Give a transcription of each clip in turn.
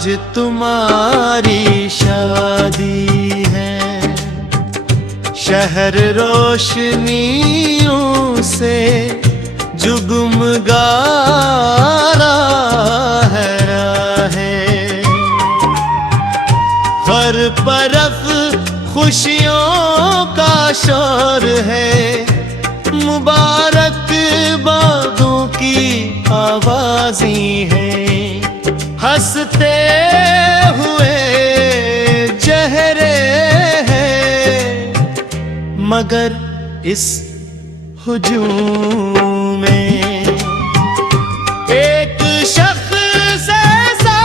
आज तुम्हारी शादी है, शहर रोशनियों से जुगमगा रहा है। हर तरफ खुशियों का शोर है, मुबारक बादों की आवाज़ें हैं। हंसते हुए चेहरे हैं, मगर इस हुजूम में एक शख्स ऐसा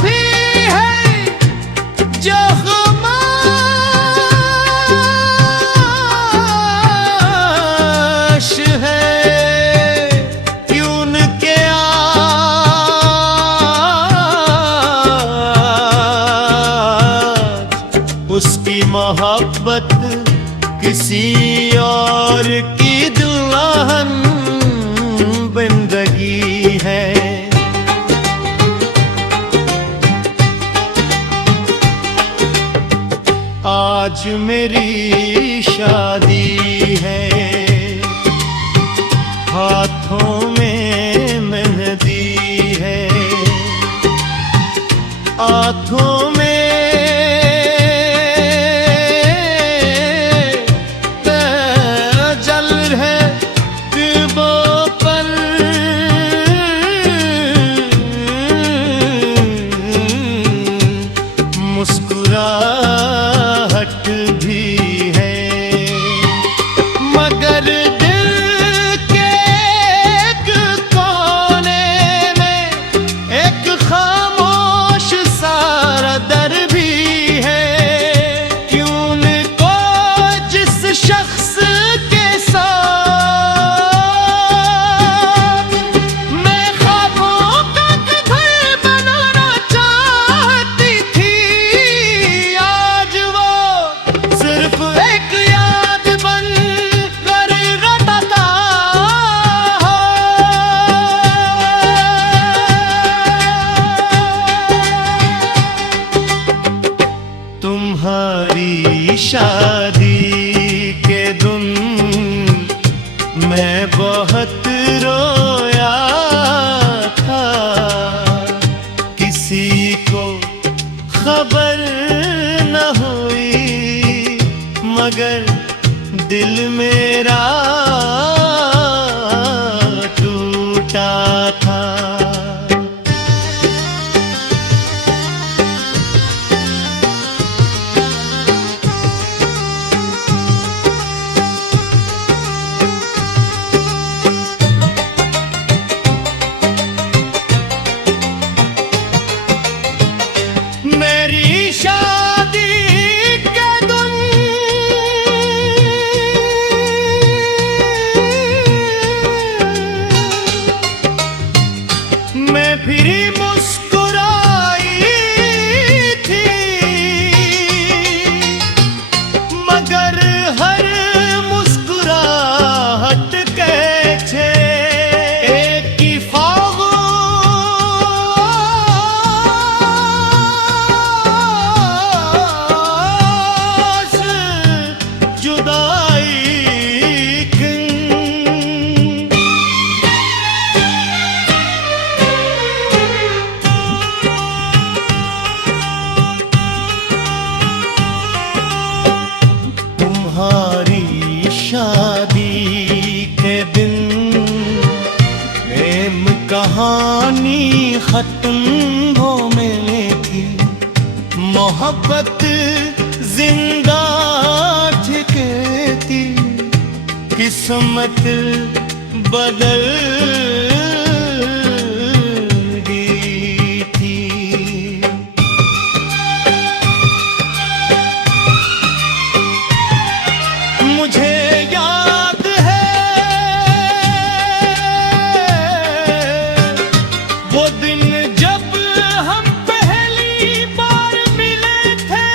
भी है जो खामोश है। उनके उसकी मोहब्बत किसी और की दुल्हन बन रही है। आज मेरी शादी है, हाथों में मेहंदी है, आँखों में मुस्कुराहट भी है, मगर दिल के एक कोने में एक खामोश सारा दर भी है। उनको जिस शख्स के साथ मैं ख्वाबों का घर बनाना चाहती थी, आज वो सिर्फ एक याद बन कर रटता तुम्हारी शादी के दिन मैं बहुत रोया था। किसी को खबर न हुई, मगर दिल मेरा टूटा था। मेरी शादी के दिन मैं फिर मुस्कुराई थी, मगर हर मुस्कुराहट के छे एक की जुदाई तुम्हारी शादी के दिन प्रेम कहानी खत्म होने की, मोहब्बत जिंदा ठिकती, किस्मत बदल गई थी। मुझे याद है वो दिन जब हम पहली बार मिले थे।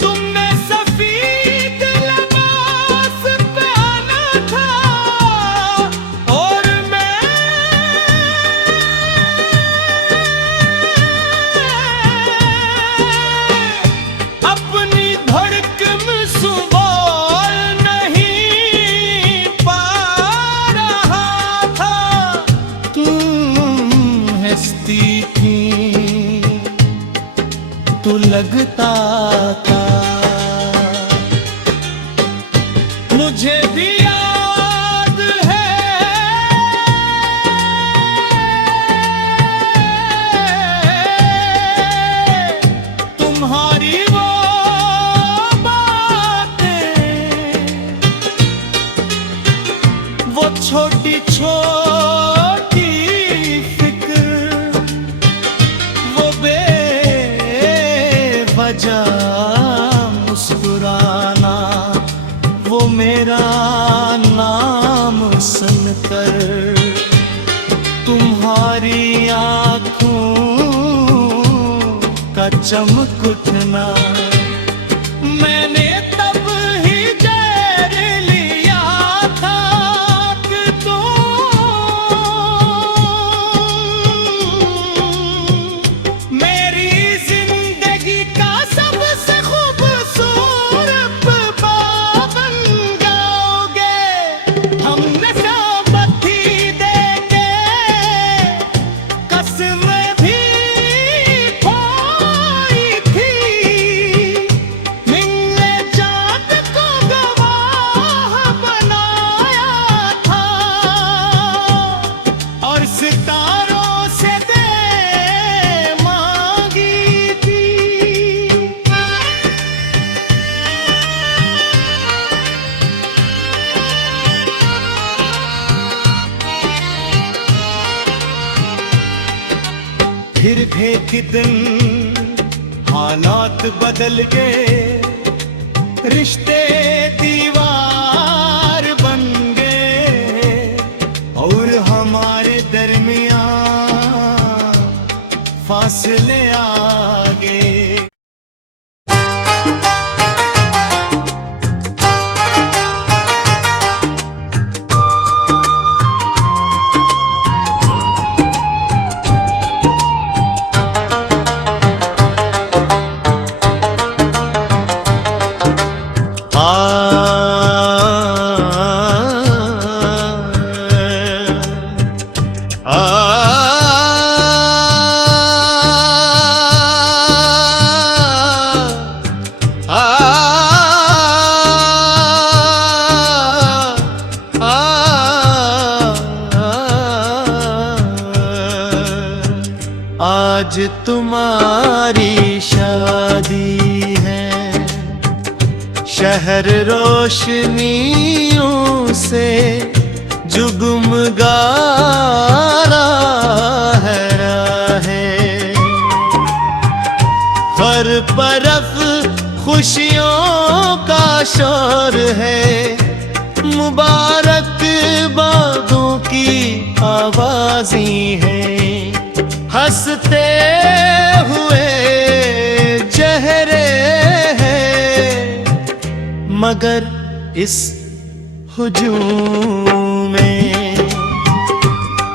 तुमने सफेद लिबास पहना था और मैं लगता था। मुझे भी याद है तुम्हारी वो बातें, वो छोटी छोटी फिक्र, वो बेवजह मुस्कुराना, वो मेरा नाम सुनकर तुम्हारी आँखों का चमक उठना। मैंने तब ही जहर लिया था कि तुम मेरी जिंदगी का सबसे खूबसूरत बाब बन जाओगे। हमने साबती देके कसम भी खोई थी, मिलने जात को गवाह बनाया था और सितारों से दे मांगी थी। फिर एक दिन हालात बदल गए, रिश्ते दीवार बन गए और हमारे दरमियान फासले आ गए। आज तुम्हारी शादी है, शहर रोशनियों से जुगमगा रहा है। हर तरफ खुशियों का शोर है, मुबारक बादों की आवाज़ें हैं। हंसते हुए चेहरे हैं, मगर इस हुजूम में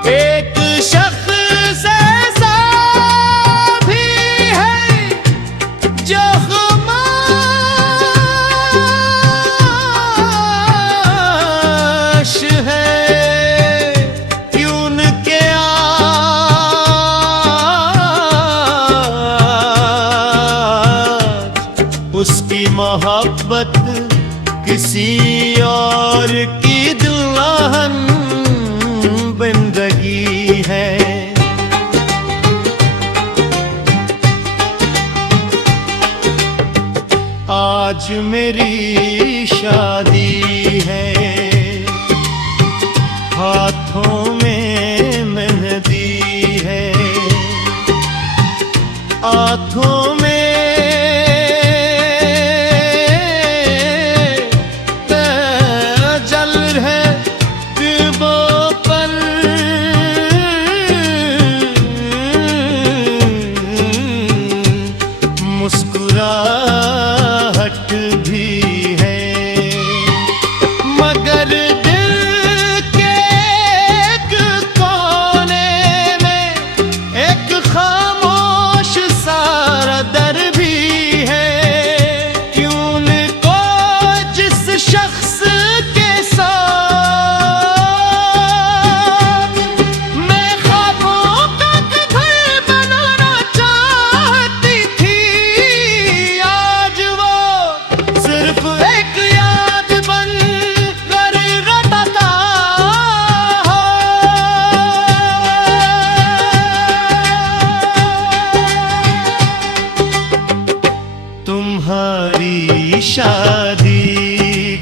एक शख्स ऐसा भी है जो खामोश है। उनके उसकी मोहब्बत किसी और की दुल्हन बन रही है। आज मेरी शादी है, हाथों में मेहंदी है, आँखों में मुस्कुराहट भी है, मगर दिल के एक कोने में एक खामोश सारा दर भी है। क्यों को जिस शख्स के साथ मैं ख्वाबों का घर बनाना चाहती थी, तुम्हारी शादी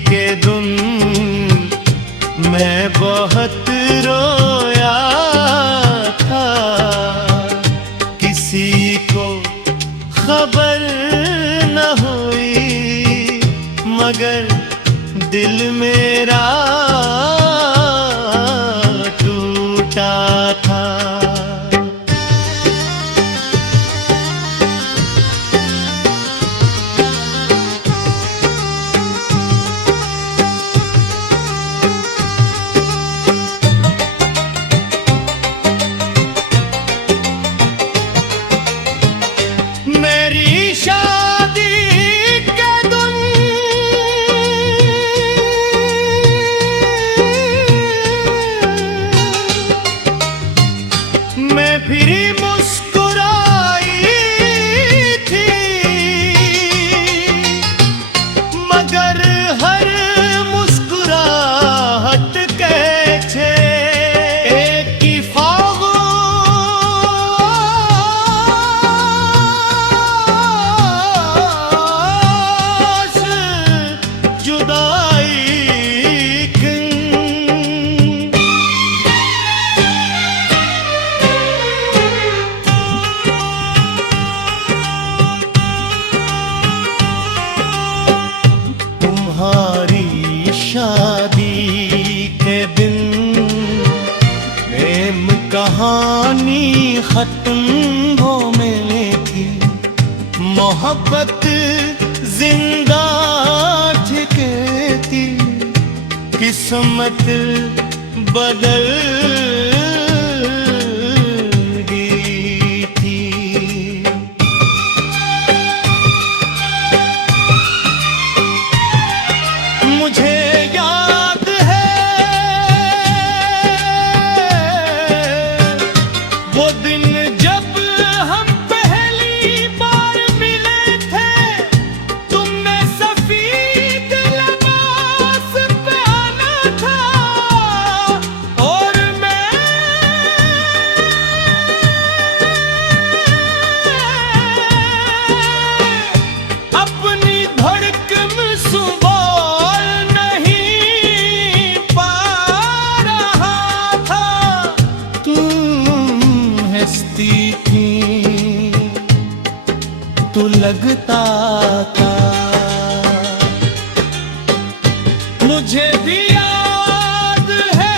के दिन मैं बहुत रोया था। किसी को खबर न हुई मगर दिल मेरा टूटा था। मेरी शादी के दिन मैं फिर मुस्कुराई थी मगर हर मुस्कुराहट के छे एक की तुम्हारी शादी के दिन प्रेम कहानी खत्म हो में थी। मोहब्बत जिंदा ठिकती किस्मत बदल गई थी। मुझे याद है वो दिन जब हम पहली बार मिले थे। तुमने सफेद लिबास पहना था और मैं अपनी धड़कन सुबह तो लगता था। मुझे भी याद है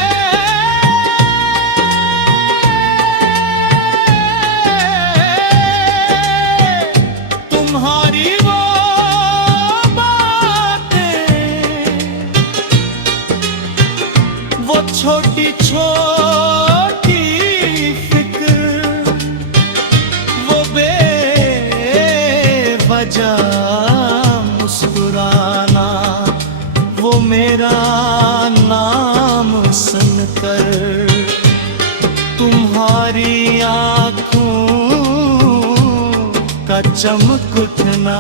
तुम्हारी वो बातें, वो छोटी छोटी मुस्कुराना, वो मेरा नाम सुनकर तुम्हारी आँखों का चमक उठना।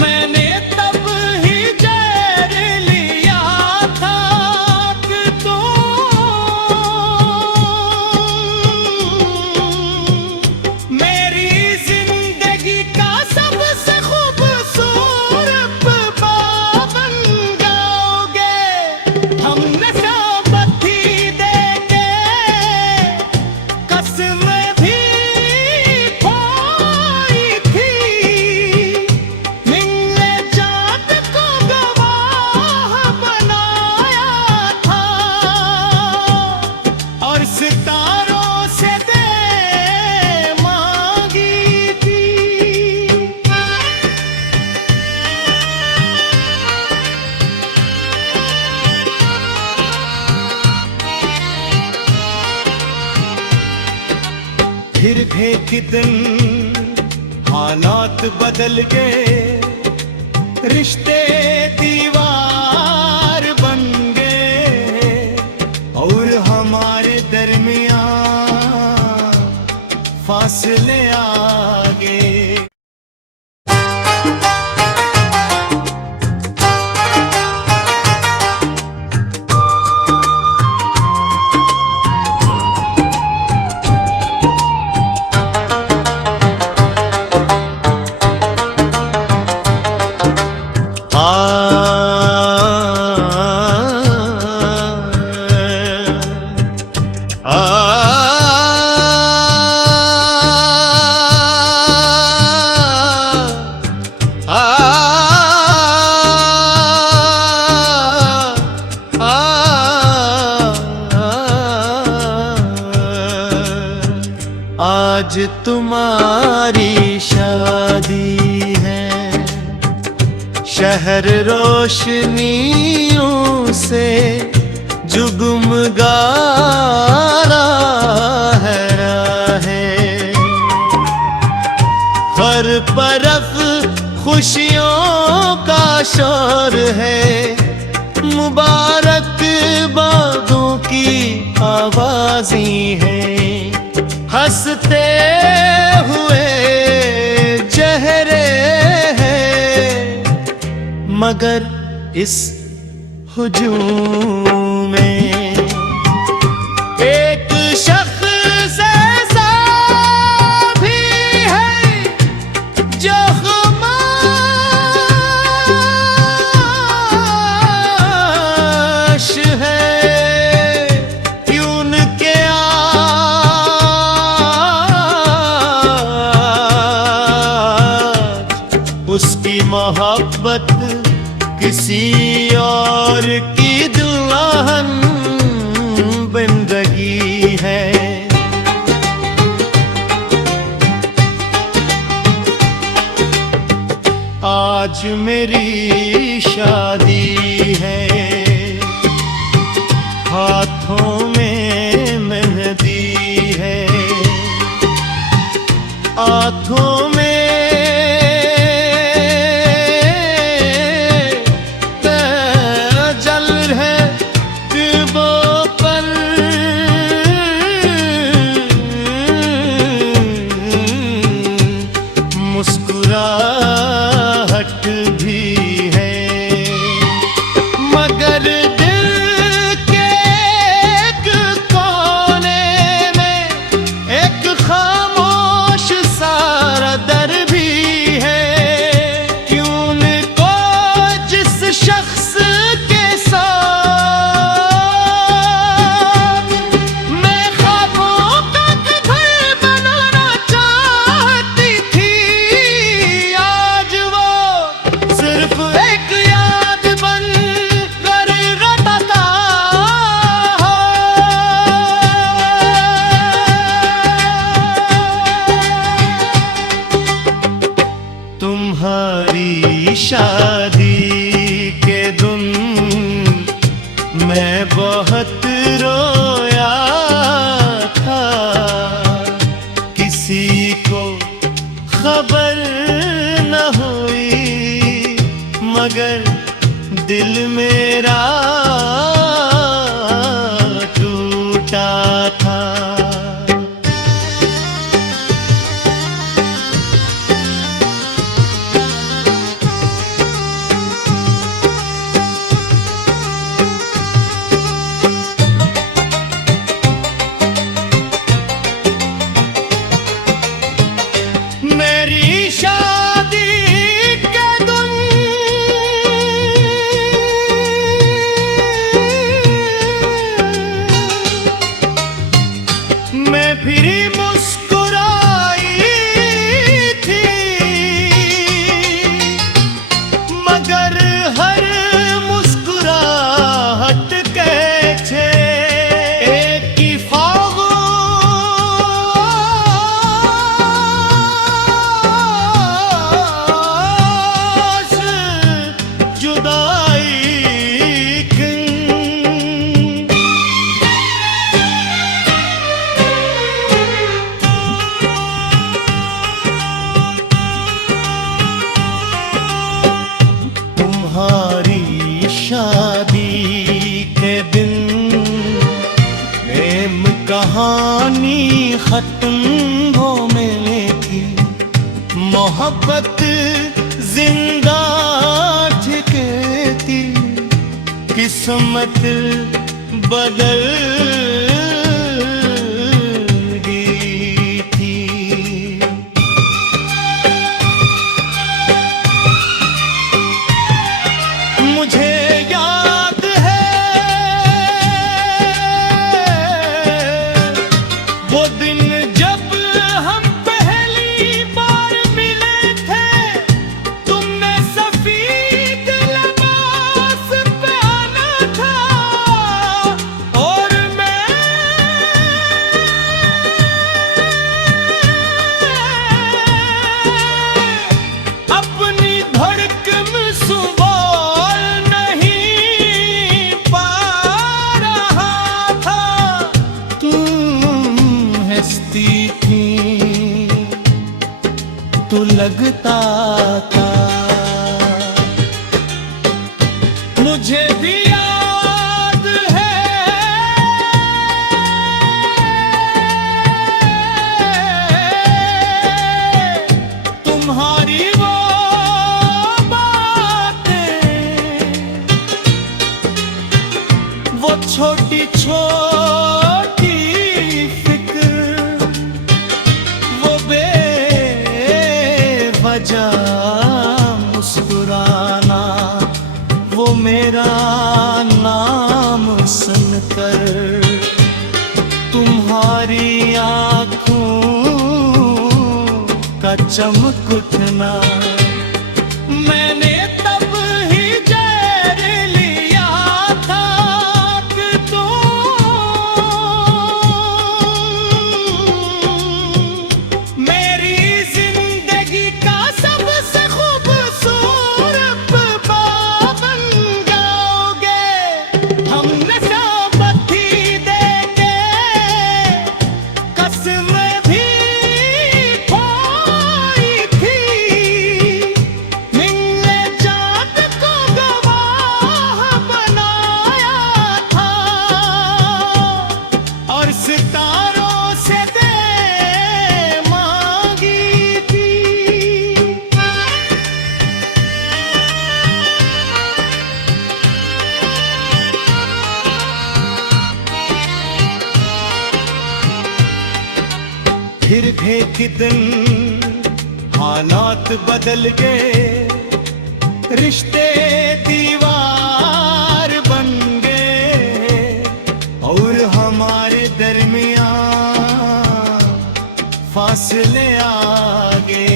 मैंने तब ही जहर लिया था कि मेरी जिंदगी का सबसे खूबसूरत बाब बन जाओगे। हमने साबती देके कसम भी खाई थी, मिलने चाँद को गवाह बनाया था और सितारों से दे मांगी थी। फिर एक दिन हालात बदल गए, रिश्ते दीवार बन गए और हमारे दरमियान फासले आ गए। आज तुम्हारी शादी है, शहर रोशनियों से जुगमगा रहा है। हर तरफ खुशियों का शोर है, मुबारक बादों की आवाज़ी है। हंसते हुए चेहरे हैं, मगर इस हुजूम में एक शख्स ऐसा भी है जो खामोश है। उनके उसकी मोहब्बत किसी और की दुल्हन बन रही है। आज मेरी शादी है, हाथों में मेहंदी है, आँखों में मुस्कुराहट भी है, मगर दिल के एक कोने में एक खामोश सारा दर भी है। क्यों को जिस शख्स के साथ मैं ख्वाबों का घर बनाना चाहती थी, आज वो सिर्फ एक याद बन कर रटता है। तुम्हारी शादी के दिन मैं बहुत रोया था, किसी को खबर न हुई, मगर दिल मेरा टूटा था। मेरी शादी के दिन मैं फिर मुस्कुराई थी, मगर हर मुस्कुराहट के छे एक की जुदाई तुम्हारी शादी के दिन प्रेम कहानी खत्म हो में थी, मोहब्बत जिंदा ठिकती, किस्मत बदल गई थी। मुझे याद है वो दिन जब हम पहली बार मिले थे, तुमने सफेद लिबास पहना था और मैं अपनी धड़कन सुबोल नहीं पा रहा था। तुम हंसती थी तो लगता था मुझे भी याद है तुम्हारी वो बातें, वो छोटी छोटी फिक्र, वो बेवजह मुस्कुराना, वो मेरा नाम सुनकर तुम्हारी आँखों का चमक उठना। मैंने तब ही जहर लिया था कि तुम मेरी जिंदगी का सबसे खूबसूरत बाब बन जाओगे। हमने साबती देके कसम भी खोई थी, मिलने जात को गवाह बनाया था और सितारों से दे मांगी थी। फिर एक दिन हालात बदल गए, रिश्ते दीवार बन गए और हमारे दरमियान फासले आ गए।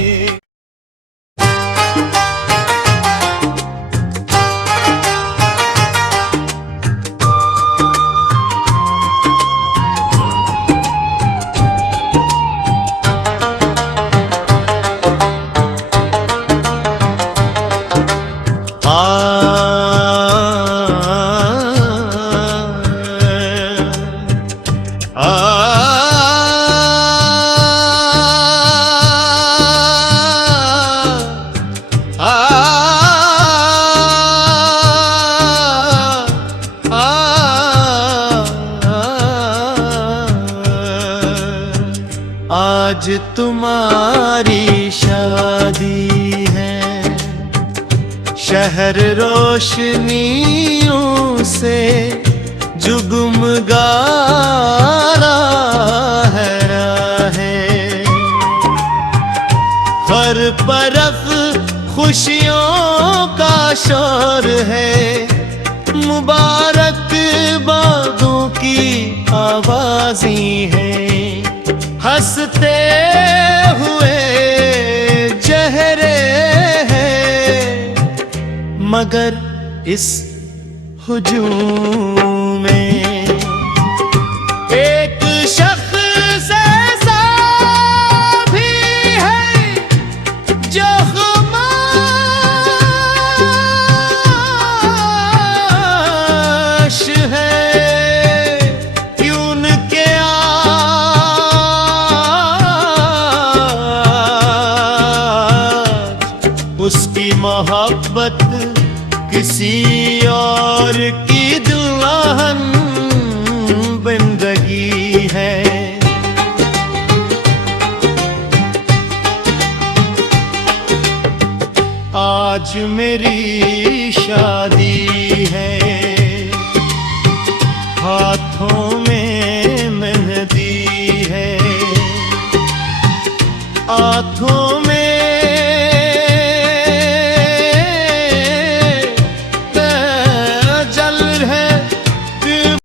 आज तुम्हारी शादी है, शहर रोशनियों से जुगमगा रहा है। हर तरफ खुशियों का शोर है, मुबारक बादों की आवाज़ी है। हंसते हुए चेहरे हैं मगर इस हुजूम में एक शख्स ऐसा भी है जो खामोश है। उसकी मोहब्बत किसी और की दुल्हन बन रही है। आज मेरी शादी है, हाथों में मेहंदी है, आँखों